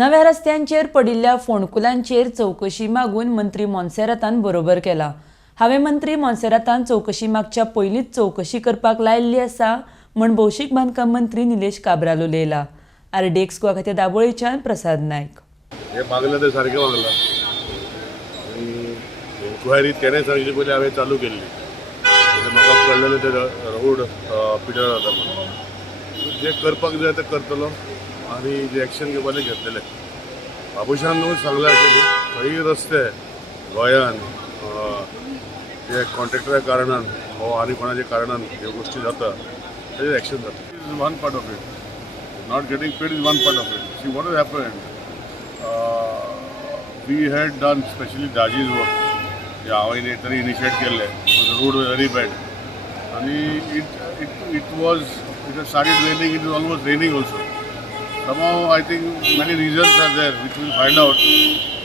नव्या रस्त्यांचेर पडिल्ल्या फोंडकुलांचेर चौकशी मागून मंत्री मॉन्सेरातान बरोबर केला। हावें मंत्री मॉन्सेरातान चौकशी मागच्या पयलींच चौकशी करपाक लायिल्ली आसा म्हण भौशीक बांदकाम मंत्री निलेश काब्राल उलयला। RDXGOA खातीर दाबोळेच्यान प्रसाद नायक। हे मागलं ते सारकें मागला आनी एन्क्वायरी तेणें सांगिल्ली पयलीं हांवें चालू केल्ली म्हाका कळलेलें ते रोड पिड्यार जाता म्हणून जे करपाक जाय तें करतलो आनी जे एक्शन घेवपाचें घेतलेलें। बाबुशान न्हू सांगलां आशिल्ली खंयी रस्ते गोंयान जे कॉन्ट्रॅक्टरा कारणान हो आनी कोणाच्या कारणान ह्यो गोश्टी जाता तेजेर एक्शन जाता। Is one part of it, not getting paid is one part of it. See what has happened, we had done specially Daji's work जे हांवें तरी इनिशिएट केल्लें। The road was very bad आनी it has started raining, it is almost raining also. Somehow I think many reasons are there which we will find out.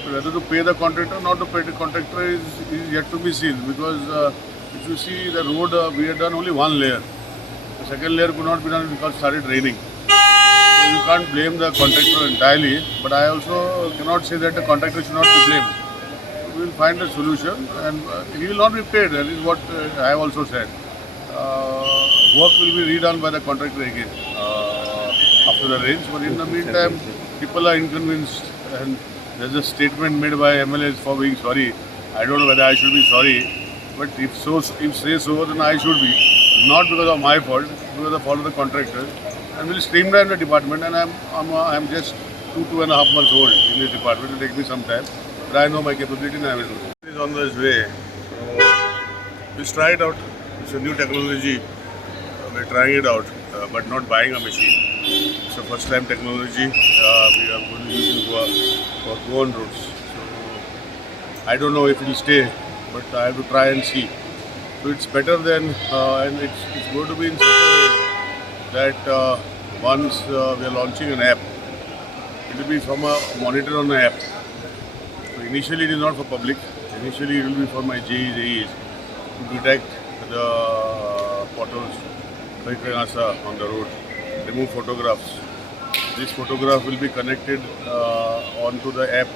Whether to pay the contractor or not to pay the contractor is yet to be seen, because if you see the road we had done only one layer. The second layer could not be done because it started raining. So you can't blame the contractor entirely, but I also cannot say that the contractor should not be blamed. We will find a solution and he will not be paid. That is what I have also said. Work will be redone by the contractor again after the rains, but in the meantime people are inconvenienced and there's a statement made by MLAs for being sorry. I don't know whether I should be sorry, but if say so, then I should be, not because of my fault, because of the fault of the contractor, and we'll streamline the department. And I'm just 2.5 months old in this department. It will take me some time, but I know my capability and I will do it. It is on this way, so let's try it out. It's a new technology, we're trying it out, but not buying a machine. It's a first time technology we are going to use in Goa for Goan roads. So I don't know if it will stay, but I have to try and see. So it's better than and it's going to be in such a way that once we are launching an app, it will be from a monitor on the app. So initially it is not for public. Initially it will be for my AEs to detect the potholes on the road, remove photographs. This photograph will be connected onto the app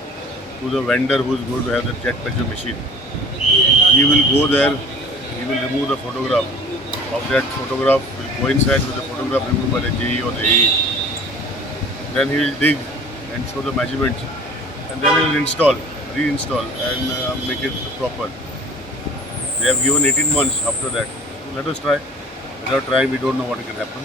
to the vendor who is going to have the jet pressure machine. He will go there, he will remove the photograph. Of that photograph will coincide with the photograph removed by the JE or the AE. Then he will dig and show the measurements, and then he will reinstall and make it proper. They have given 18 months after that. So let us try. Without trying, we don't know what can happen.